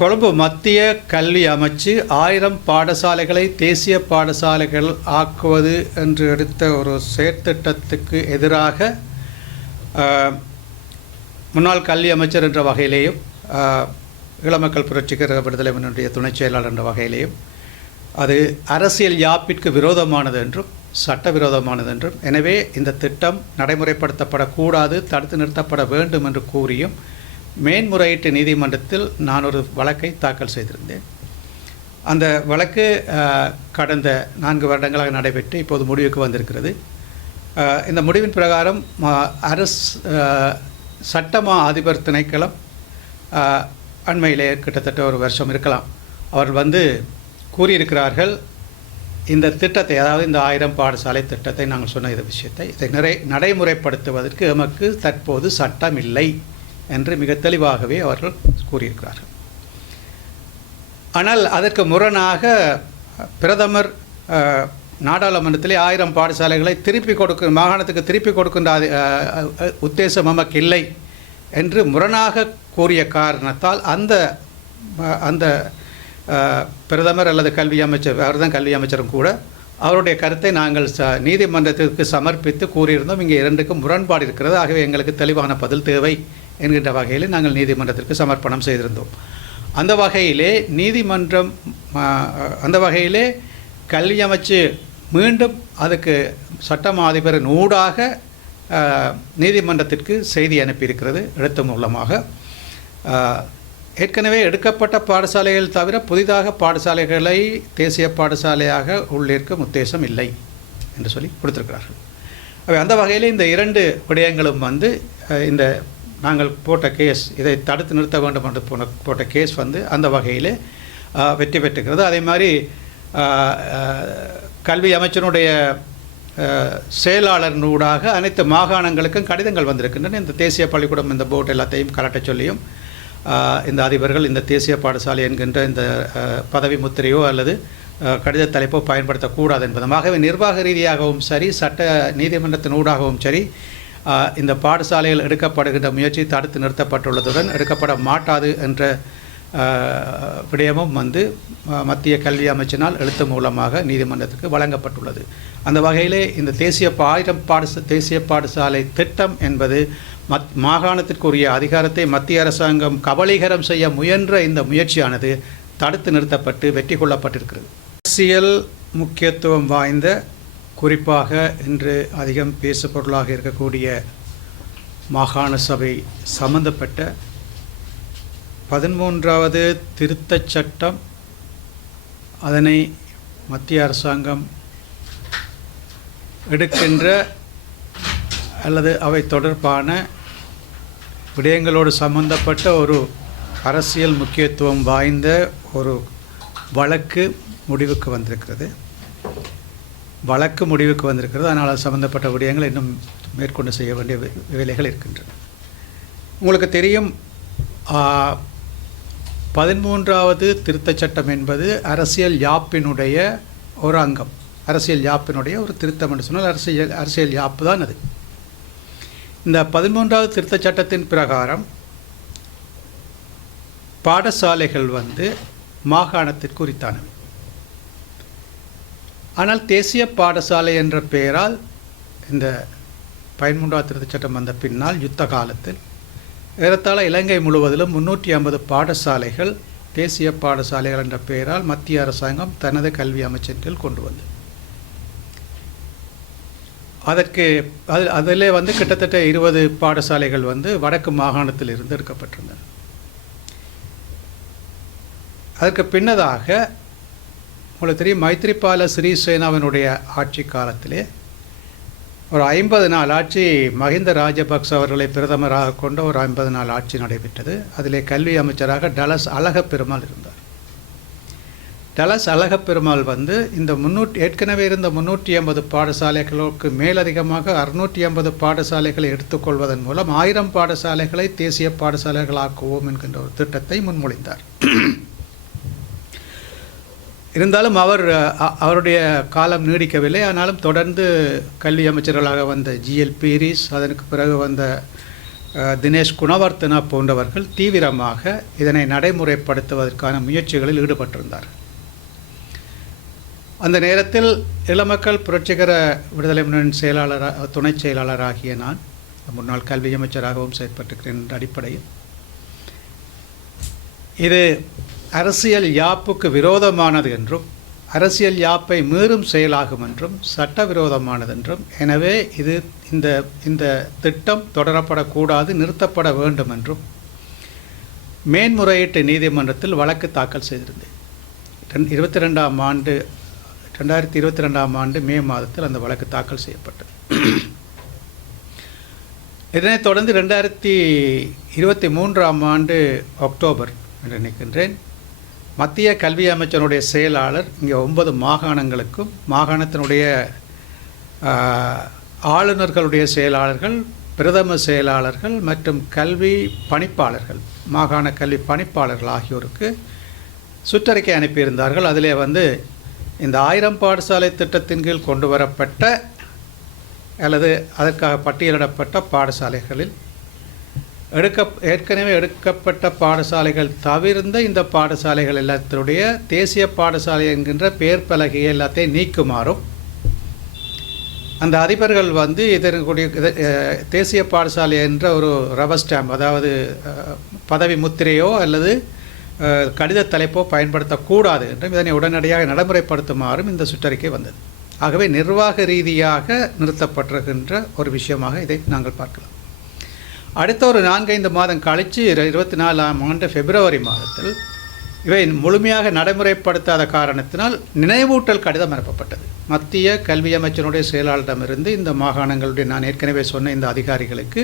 கொழும்பு மத்திய கல்வி அமைச்சு 1000 பாடசாலைகளை தேசிய பாடசாலைகள் ஆக்குவது என்று எடுத்த ஒரு செயற்திட்டத்துக்கு எதிராக முன்னாள் கல்வி அமைச்சர் என்ற வகையிலேயும் இளமக்கள் புரட்சிகர விடுதலை முன்னணியுடைய துணைச் செயலாளர் என்ற வகையிலேயும் அது அரசியல் யாப்பிற்கு விரோதமானது என்றும் சட்டவிரோதமானது என்றும், எனவே இந்த திட்டம் நடைமுறைப்படுத்தப்படக்கூடாது, தடுத்து நிறுத்தப்பட வேண்டும் என்று கூறியும் மேன்முறையீட்டு நீதிமன்றத்தில் நான் ஒரு வழக்கை தாக்கல் செய்திருந்தேன். அந்த வழக்கு கடந்த 4 வருடங்களாக நடைபெற்று இப்போது முடிவுக்கு வந்திருக்கிறது. இந்த முடிவின் பிரகாரம் சட்டமா அதிபர் திணைக்களம் அண்மையிலே கிட்டத்தட்ட ஒரு வருஷம் இருக்கலாம், அவர்கள் கூறியிருக்கிறார்கள், இந்த திட்டத்தை, அதாவது இந்த 1000 பாடசாலை திட்டத்தை நாங்கள் சொன்ன இந்த விஷயத்தை இதை நடைமுறைப்படுத்துவதற்கு எமக்கு தற்போது சட்டம் இல்லை என்று மிக தெளிவாகவே அவர்கள் கூறியிருக்கிறார்கள். ஆனால் அதற்கு முரணாக பிரதமர் நாடாளுமன்றத்திலே 1000 பாடசாலைகளை மாகாணத்துக்கு திருப்பி கொடுக்கின்ற உத்தேசம் நமக்கு இல்லை என்று முரணாக கூறிய காரணத்தால் அந்த பிரதமர் அல்லது கல்வி அமைச்சர், அவர் தான் கல்வி அமைச்சரும் கூட, அவருடைய கருத்தை நாங்கள் நீதிமன்றத்திற்கு சமர்ப்பித்து கூறியிருந்தோம், இங்கே 2க்கும் முரண்பாடு இருக்கிறது, ஆகவே எங்களுக்கு தெளிவான பதில் தேவை என்கின்ற வகையில் நாங்கள் நீதிமன்றத்திற்கு சமர்ப்பணம் செய்திருந்தோம். அந்த வகையிலே கல்வி அமைச்சு மீண்டும் அதுக்கு சட்டமா அதிபரின் ஊடாக நீதிமன்றத்திற்கு செய்தி அனுப்பியிருக்கிறது எழுத்து மூலமாக. ஏற்கனவே எடுக்கப்பட்ட பாடசாலைகள் தவிர புதிதாக பாடசாலைகளை தேசிய பாடசாலையாக உள்ளிருக்கும் உத்தேசம் இல்லை என்று சொல்லி கொடுத்திருக்கிறார்கள். அந்த வகையில் இந்த 2 விடயங்களும் இந்த நாங்கள் போட்ட கேஸ், இதை தடுத்து நிறுத்த வேண்டும் என்று போட்ட கேஸ் அந்த வகையில் வெற்றி பெற்றுக்கிறது. அதே மாதிரி கல்வி அமைச்சனுடைய செயலாளரினூடாக அனைத்து மாகாணங்களுக்கும் கடிதங்கள் வந்திருக்கின்றன. இந்த தேசிய பள்ளிக்கூடம், இந்த போர்டு எல்லாத்தையும் கலட்ட சொல்லியும் இந்த அதிபர்கள் இந்த தேசிய பாடசாலை என்கின்ற இந்த பதவி முத்திரையோ அல்லது கடித தலைப்போ பயன்படுத்தக்கூடாது என்பதுமாகவே நிர்வாக ரீதியாகவும் சரி, சட்ட நீதிமன்றத்தின் ஊடாகவும் சரி, இந்த பாடசாலைகள் எடுக்கப்படுகின்ற முயற்சி தடுத்து நிறுத்தப்பட்டுள்ளதுடன் எடுக்கப்பட மாட்டாது என்ற விடயமும் மத்திய கல்வி அமைச்சினால் எழுத்து மூலமாக நீதிமன்றத்துக்கு வழங்கப்பட்டுள்ளது. அந்த வகையிலே இந்த தேசிய 1000 தேசிய பாடசாலை திட்டம் என்பது மாகாணத்திற்குரிய அதிகாரத்தை மத்திய அரசாங்கம் கபலீகரம் செய்ய முயன்ற இந்த முயற்சியானது தடுத்து நிறுத்தப்பட்டு வெற்றி கொள்ளப்பட்டிருக்கிறது. அரசியல் முக்கியத்துவம் வாய்ந்த, குறிப்பாக இன்று அதிகம் பேசுபொருளாக இருக்கக்கூடிய மாகாண சபை சம்பந்தப்பட்ட 13வது திருத்தச் சட்டம், அதனை மத்திய அரசாங்கம் எடுக்கின்ற அல்லது அவை தொடர்பான விடயங்களோடு சம்பந்தப்பட்ட ஒரு அரசியல் முக்கியத்துவம் வாய்ந்த ஒரு வழக்கு முடிவுக்கு வந்திருக்கிறது. அதனால் அது சம்பந்தப்பட்ட விடயங்கள் இன்னும் மேற்கொண்டு செய்ய வேண்டிய வேலைகள் இருக்கின்றன. உங்களுக்கு தெரியும், 13வது திருத்தச் சட்டம் என்பது அரசியல் யாப்பினுடைய ஒரு அங்கம், அரசியல் யாப்பினுடைய ஒரு திருத்தம் என்று சொன்னால் அரசியல் யாப்பு தான் அது. இந்த 13வது திருத்தச் சட்டத்தின் பிரகாரம் பாடசாலைகள் மாகாணத்திற்கு உரித்தானவை. ஆனால் தேசிய பாடசாலை என்ற பெயரால் இந்த 13வது திருத்தச் சட்டம் வந்த பின்னால் யுத்த காலத்தில் ஏறத்தாழ இலங்கை முழுவதிலும் 350 பாடசாலைகள் தேசிய பாடசாலைகள் என்ற பெயரால் மத்திய அரசாங்கம் தனது கல்வி அமைச்சின் கீழ் கொண்டு வந்தது. அதிலே கிட்டத்தட்ட 20 பாடசாலைகள் வடக்கு மாகாணத்தில் இருந்து எடுக்கப்பட்டிருந்தன. அதற்கு பின்னதாக உங்களுக்கு தெரியும், மைத்ரிபால சிறிசேனாவினுடைய ஆட்சி காலத்திலே ஒரு 50 நாள் ஆட்சி, மஹிந்த ராஜபக்ச அவர்களை பிரதமராக கொண்ட ஒரு 50 நாள் ஆட்சி நடைபெற்றது. அதிலே கல்வி அமைச்சராக டலஸ் அழகப்பெருமாள் இருந்தார். டலஸ் அழகப்பெருமாள் இந்த ஏற்கனவே இருந்த 350 பாடசாலைகளுக்கு மேலதிகமாக 650 பாடசாலைகளை எடுத்துக்கொள்வதன் மூலம் 1000 பாடசாலைகளை தேசிய பாடசாலைகளாக்குவோம் என்கின்ற ஒரு திட்டத்தை முன்மொழிந்தார். இருந்தாலும் அவருடைய காலம் நீடிக்கவில்லை. ஆனாலும் தொடர்ந்து கல்வி அமைச்சர்களாக வந்த ஜிஎல் பீரிஸ், அதற்கு பிறகு வந்த தினேஷ் குணவர்த்தனா போன்றவர்கள் தீவிரமாக இதனை நடைமுறைப்படுத்துவதற்கான முயற்சிகளில் ஈடுபட்டிருந்தார்கள். அந்த நேரத்தில் இளமக்கள் புரட்சிகர விடுதலை முன்னணி துணை செயலாளராகிய நான் முன்னாள் கல்வி அமைச்சராகவும் செயற்பட்டிருக்கிறேன் என்ற அடிப்படையில் இது அரசியல் யாப்புக்கு விரோதமானது என்றும் அரசியல் யாப்பை மீறும் செயலாகும் என்றும் சட்டவிரோதமானது என்றும், எனவே இது இந்த திட்டம் தொடரப்படக்கூடாது, நிறுத்தப்பட வேண்டும் என்றும் மேன்முறையீட்டு நீதிமன்றத்தில் வழக்கு தாக்கல் செய்திருந்தேன். 2022ஆம் ஆண்டு மே மாதத்தில் அந்த வழக்கு தாக்கல் செய்யப்பட்டது. இதனைத் தொடர்ந்து 2023ஆம் ஆண்டு அக்டோபர் என்று நினைக்கின்றேன், மத்திய கல்வி அமைச்சருடைய செயலாளர் இங்கே 9 மாகாணங்களுக்கும் மாகாணத்தினுடைய ஆளுநர்களுடைய செயலாளர்கள், பிரதம செயலாளர்கள் மற்றும் கல்வி பணிப்பாளர்கள், மாகாண கல்வி பணிப்பாளர்கள் ஆகியோருக்கு சுற்றறிக்கை அனுப்பியிருந்தார்கள். அதிலே இந்த 1000 பாடசாலை திட்டத்தின் கீழ் கொண்டு வரப்பட்ட அல்லது அதற்காக பட்டியலிடப்பட்ட பாடசாலைகளில் ஏற்கனவே எடுக்கப்பட்ட பாடசாலைகள் தவிர்ந்த இந்த பாடசாலைகள் எல்லாத்தினுடைய தேசிய பாடசாலை என்கின்ற பெயர் பலகையை எல்லாத்தையும் நீக்குமாறும் அந்த அதிபர்கள் இதனுடைய தேசிய பாடசாலை என்ற ஒரு ரப்பர் ஸ்டாம்ப், அதாவது பதவி முத்திரையோ அல்லது கடித தலைப்போ பயன்படுத்தக்கூடாது என்றும் இதனை உடனடியாக நடைமுறைப்படுத்துமாறும் இந்த சுற்றறிக்கை வந்தது. ஆகவே நிர்வாக ரீதியாக நிறுத்தப்பட்டிருக்கின்ற ஒரு விஷயமாக இதை நாங்கள் பார்க்கலாம். அடுத்த ஒரு 4-5 மாதம் கழித்து 24ஆம் ஆண்டு பிப்ரவரி மாதத்தில் இவை முழுமையாக நடைமுறைப்படுத்தாத காரணத்தினால் நினைவூட்டல் கடிதம் அனுப்பப்பட்டது. மத்திய கல்வி அமைச்சருடைய செயலாளரிடமிருந்து இந்த மாகாணங்களுடைய நான் ஏற்கனவே சொன்ன இந்த அதிகாரிகளுக்கு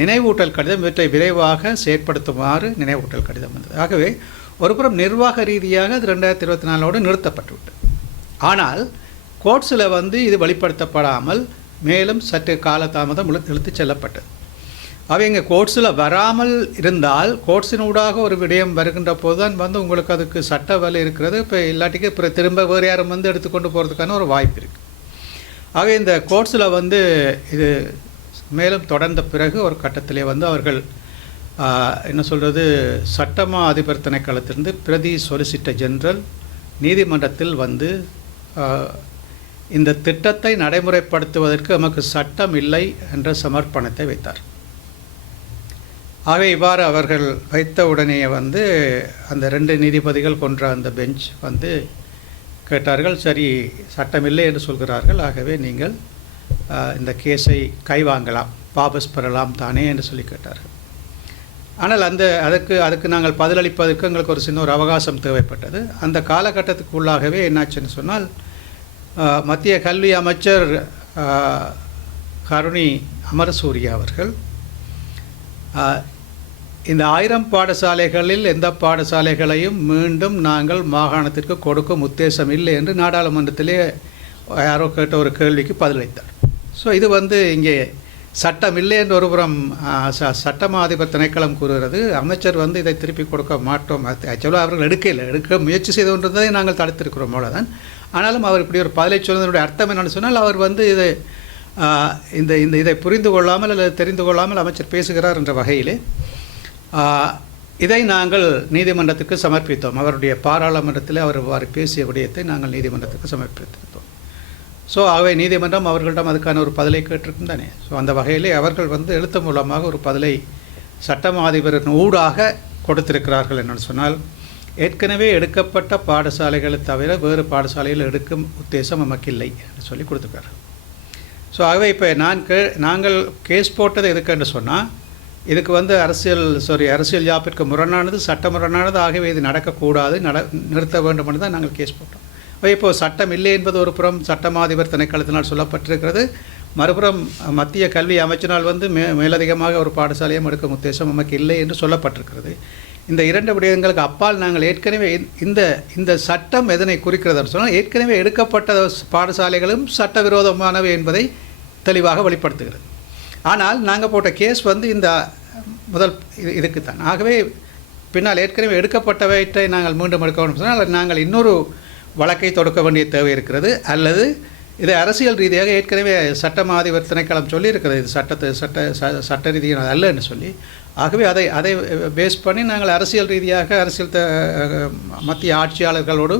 நினைவூட்டல் கடிதம், இவற்றை விரைவாக செயற்படுத்துமாறு நினைவூட்டல் கடிதம் வந்தது. ஆகவே ஒருபுறம் நிர்வாக ரீதியாக அது 2024 நிறுத்தப்பட்டுவிட்டது. ஆனால் கோர்ட்ஸில் இது வெளிப்படுத்தப்படாமல் மேலும் சற்று காலதாமதம் இழுத்துச் செல்லப்பட்டது. அவை இங்கே கோர்ட்ஸில் வராமல் இருந்தால் கோர்ட்ஸினூடாக ஒரு விடயம் வருகின்ற போது தான் உங்களுக்கு அதுக்கு சட்ட வேலை இருக்கிறது. இப்போ இல்லாட்டிக்கு இப்போ திரும்ப வேறு யாரும் எடுத்துக்கொண்டு போகிறதுக்கான ஒரு வாய்ப்பு இருக்குது. ஆக இந்த கோர்ட்ஸில் இது மேலும் தொடர்ந்த பிறகு ஒரு கட்டத்திலே அவர்கள் என்ன சொல்கிறது, சட்டமா அதிபர் திணைக்களத்திலிருந்து பிரதி சொலிசிட்டர் ஜெனரல் நீதிமன்றத்தில் இந்த திட்டத்தை நடைமுறைப்படுத்துவதற்கு நமக்கு சட்டம் இல்லை என்ற சமர்ப்பணத்தை வைத்தார். ஆக இவ்வாறு அவர்கள் வைத்த உடனே அந்த 2 நீதிபதிகள் கொன்ற அந்த பெஞ்ச் கேட்டார்கள், சரி சட்டமில்லை என்று சொல்கிறார்கள், ஆகவே நீங்கள் இந்த கேஸை கைவாங்கலாம், வாபஸ் பெறலாம் தானே என்று சொல்லி கேட்டார்கள். ஆனால் அதுக்கு நாங்கள் பதிலளிப்பதற்கு எங்களுக்கு ஒரு சின்ன ஒரு அவகாசம் தேவைப்பட்டது. அந்த காலகட்டத்துக்குள்ளாகவே என்னாச்சுன்னு சொன்னால், மத்திய கல்வி அமைச்சர் கருணி அமரசூரியா அவர்கள் இந்த 1000 பாடசாலைகளில் எந்த பாடசாலைகளையும் மீண்டும் நாங்கள் மாகாணத்திற்கு கொடுக்கும் உத்தேசம் இல்லை என்று நாடாளுமன்றத்திலே யாரோ கேட்ட ஒரு கேள்விக்கு பதிலளித்தார். ஸோ இது இங்கே சட்டம் இல்லை என்று ஒருபுறம் சட்டமா அதிபர் திணைக்களம் கூறுகிறது, அமைச்சர் இதை திருப்பி கொடுக்க மாட்டோம், ஆக்சுவலாக அவர்கள் எடுக்க முயற்சி செய்து கொண்டதை நாங்கள் தடுத்திருக்கிறோம் அவ்வளோதான். ஆனாலும் அவர் இப்படி ஒரு பதிலை சொன்னதனுடைய அர்த்தம் என்னென்னு சொன்னால், அவர் இதை இதை புரிந்து கொள்ளாமல் அல்லது தெரிந்து கொள்ளாமல் அமைச்சர் பேசுகிறார் என்ற வகையிலே இதை நாங்கள் நீதிமன்றத்துக்கு சமர்ப்பித்தோம். அவருடைய பாராளுமன்றத்தில் அவர் அவ்வாறு பேசிய விடயத்தை நாங்கள் நீதிமன்றத்துக்கு சமர்ப்பித்தோம். ஸோ ஆகவே நீதிமன்றம் அவர்களிடம் அதுக்கான ஒரு பதிலை கேட்டிருக்கும் தானே. ஸோ அந்த வகையிலே அவர்கள் எழுத்து மூலமாக ஒரு பதிலை சட்டமா அதிபரின் ஊடாக கொடுத்திருக்கிறார்கள். என்னென்னு சொன்னால், ஏற்கனவே எடுக்கப்பட்ட பாடசாலைகளை தவிர வேறு பாடசாலையில் எடுக்கும் உத்தேசம் நமக்கு இல்லை என்று சொல்லி கொடுத்துருக்காரு. ஸோ ஆகவே இப்போ நாங்கள் கேஸ் போட்டது எதுக்குன்னு சொன்னால், இதுக்கு அரசியல் யாப்பிற்கு முரணானது, சட்ட முரணானது, ஆகவே இது நடக்கக்கூடாது, நிறுத்த வேண்டும் என்று தான் நாங்கள் கேஸ் போட்டோம். இப்போது சட்டம் இல்லை என்பது ஒரு புறம் சட்டமாதிபர் திணைக்களத்தினால் சொல்லப்பட்டிருக்கிறது, மறுபுறம் மத்திய கல்வி அமைச்சினால் மேலதிகமாக ஒரு பாடசாலையும் எடுக்கும் உத்தேசம் நமக்கு இல்லை என்று சொல்லப்பட்டிருக்கிறது. இந்த 2 விடயங்களுக்கு அப்பால் நாங்கள் ஏற்கனவே இந்த சட்டம் எதனை குறிக்கிறதுன்னு சொன்னால், ஏற்கனவே எடுக்கப்பட்ட பாடசாலைகளும் சட்டவிரோதமானவை என்பதை தெளிவாக வெளிப்படுத்துகிறது. ஆனால் நாங்கள் போட்ட கேஸ் இந்த முதல் இதுக்குத்தான். ஆகவே பின்னால் ஏற்கனவே எடுக்கப்பட்டவற்றை நாங்கள் மீண்டும் எடுக்க வேண்டும் சொன்னால் நாங்கள் இன்னொரு வழக்கை தொடுக்க வேண்டிய தேவை இருக்கிறது, அல்லது இதை அரசியல் ரீதியாக ஏற்கனவே சட்ட அதிபர் திணைக்களம் சொல்லியிருக்கிறது, இது சட்ட ரீதியாக அல்லன்னு சொல்லி. ஆகவே அதை பேஸ் பண்ணி நாங்கள் அரசியல் ரீதியாக மத்திய ஆட்சியாளர்களோடு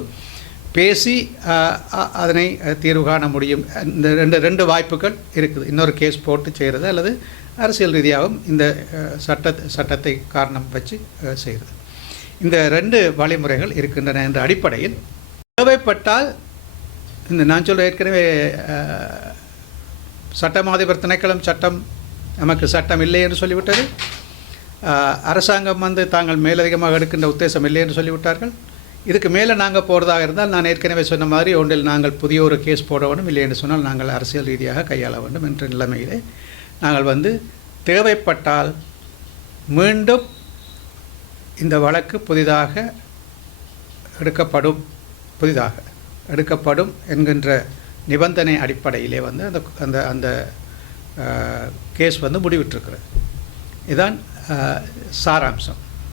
பேசி அதனை தீர்வு காண முடியும். இந்த ரெண்டு வாய்ப்புகள் இருக்குது. இன்னொரு கேஸ் போட்டு செய்கிறது அல்லது அரசியல் ரீதியாகவும் இந்த சட்டத்தை காரணம் வச்சு செய்கிறது. இந்த 2 வழிமுறைகள் இருக்கின்றன என்ற அடிப்படையில் தேவைப்பட்டால் இந்த நான் சொல்ல ஏற்கனவே சட்டமாதிபர் திணைக்களம் நமக்கு சட்டம் இல்லை என்று சொல்லிவிட்டது. அரசாங்கம் தாங்கள் மேலதிகமாக எடுக்கின்ற உத்தேசம் இல்லை என்று சொல்லிவிட்டார்கள். இதுக்கு மேலே நாங்கள் போகிறதாக இருந்தால் நான் ஏற்கனவே சொன்ன மாதிரி ஒன்றில் நாங்கள் புதிய ஒரு கேஸ் போட வேண்டும், இல்லை என்று சொன்னால் நாங்கள் அரசியல் ரீதியாக கையாள வேண்டும் என்ற நிலைமையிலே நாங்கள் தேவைப்பட்டால் மீண்டும் இந்த வழக்கு புதிதாக எடுக்கப்படும் என்கின்ற நிபந்தனை அடிப்படையிலே அந்த கேஸ் முடிவிட்டிருக்கிறது. இதுதான் சாராம்சம்.